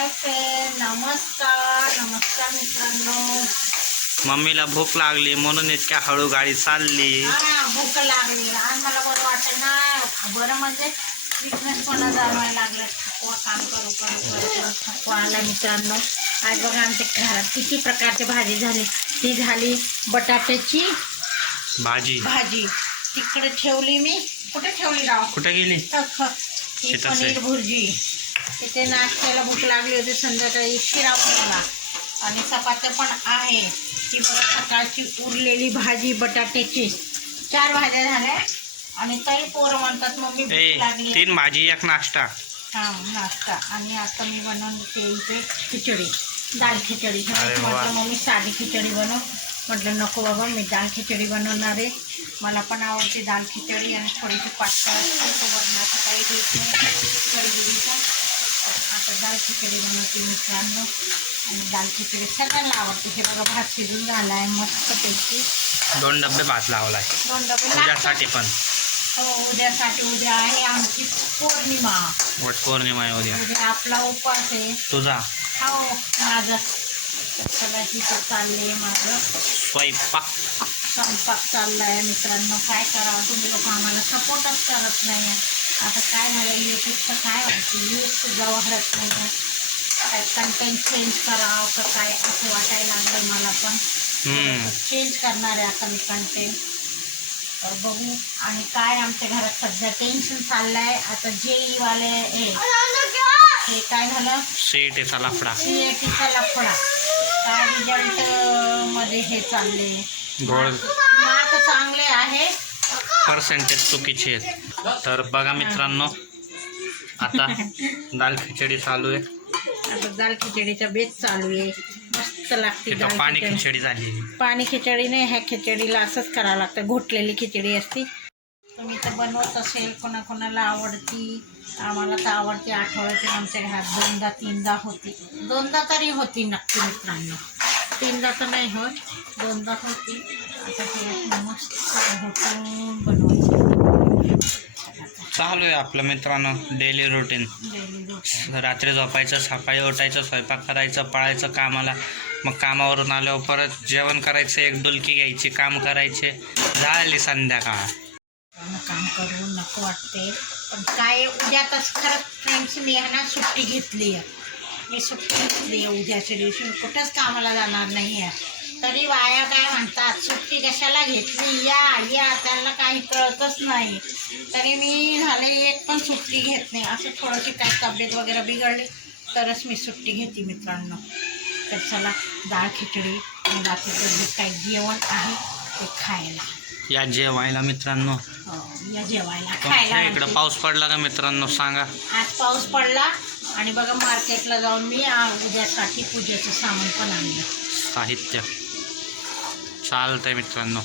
Hi friend नमस्कार नमस्कार मित्रांनो. मम्मीला भूक लागली म्हणून इतक्या हळू गाडी चालली. भूक लागली. आणि मला बरं वाटत ना बरं म्हणजे विकनेसपणा जाणवायला लागला? थकवा काम करू करू करू करू थकवा आला मित्रांनो. आज बघा आमच्या घरात किती प्रकारची भाजी झाली. ती झाली बटाट्याची भाजी. भाजी. तिकडे ठेवली मी. कुठे ठेवली राव? कुठे गेली. पनीर भुर्जी. तिथे नाश्त्याला भूक लागली होती संध्याकाळी शिरा बनवला आणि चपात्या पण आहे. ती बघा सकाळची उरलेली भाजी बटाट्याची. चार भाज्या झाल्या. आणि तरी पोरं म्हणतात मम्मी भूक लागली तीन भाजी एक नाश्ता. हा नाश्ता. आणि आता मी बनवते इथे खिचडी. दाल खिचडी. म्हटलं मम्मी साधी खिचडी बनव. म्हटलं नको बाबा मी दाल खिचडी बनवणार आहे. मला पण आवडते दाल खिचडी आणि थोडीशी असते सोबत काही. आता दाल खिचडी बनवते मित्रांनो आणि दाल खिचडी सगळ्यांना आवडते. हे बघा भात शिजून झाला आहे मस्त टेस्टी दोन डबे भात लावलाय. दोन डबे लागतात. उद्यासाठी पण. हो उद्यासाठी उद्या आहे आमची पौर्णिमा. वट पौर्णिमा आहे उद्या. उद्या आपला उपवास आहे. तुझा? हो माझं. सगळं तिथं चाललंय माझं. स्वयंपाक. स्वयंपाक चाललाय मित्रांनो. काय करावं तुम्ही लोक आम्हाला सपोर्टच करत नाही. आता काय झालं यूट्यूबचं काय वाटतं यूज सुद्धा वाढत नाही काय कंटेंट चेंज करावं का काय असं वाटायला लागलं मला पण. हम्म. चेंज करणार आहे आता मी कंटेंट तर बघू. आणि काय आमच्या घरात सध्या टेन्शन चाललंय. आता जे वाले हे काय झालं? सीईटीचा लफडा. सीएटीचा लफडा. काय रिझल्टमध्ये हे चालले? मार्क चांगले आहे पर्सेंटेज चुकीचे आहेत. तर बघा मित्रांनो आता दाल खिचडी चालू आहे. आता दाल खिचडीचा बेत चालू आहे. मस्त लागते दाल पाणी खिचडी. खिचडी झाली. पाणी खिचडी नाही ह्या खिचडीला असंच करावं लागतं. घोटलेली खिचडी असती. तुम्ही तर बनवत असेल कोणाकोणाला आवडती आम्हाला तर आवडते आठवड्याची आमच्या घरात दोनदा तीनदा होती. दोनदा तरी होती नक्की मित्रांनो. तीनदा तर नाही होत दोनदा होती. आता मस्त घोटून बनवायची चालू आहे आपलं मित्रांनो डेली रुटीन रात्री झोपायचं सकाळी उठायचं स्वयंपाक करायचं पळायचं कामाला. मग कामावरून आल्यावर परत जेवण करायचं एक डुलकी घ्यायची काम करायचे. झाली संध्याकाळ. काम करू नको वाटते. पण काय उद्या तसं खरंच फ्रेंड्स मी ना सुट्टी घेतली आहे. मी सुट्टी घेतली आहे उद्याच्या दिवशी. कुठंच कामाला जाणार नाही आहे. तरी वाया काय म्हणतात? सुट्टी कशाला घेतली? या या त्यांना काही कळतच नाही. तरी मी झाले एक पण सुट्टी घेत नाही. असं थोडीशी काय तब्येत वगैरे बिघडली तरच मी सुट्टी घेते मित्रांनो. तर चला डाळ खिचडी आणि बाकीचं जे काही जेवण आहे ते खायला. या जेवायला मित्रांनो. हो, या जेवायला खायला इकडं. पाऊस पडला का मित्रांनो? सांगा. आज पाऊस पडला आणि बघा मार्केटला जाऊन मी उद्यासाठी पूजेचं सामान पण आणलं. साहित्य. चालतंय मित्रांनो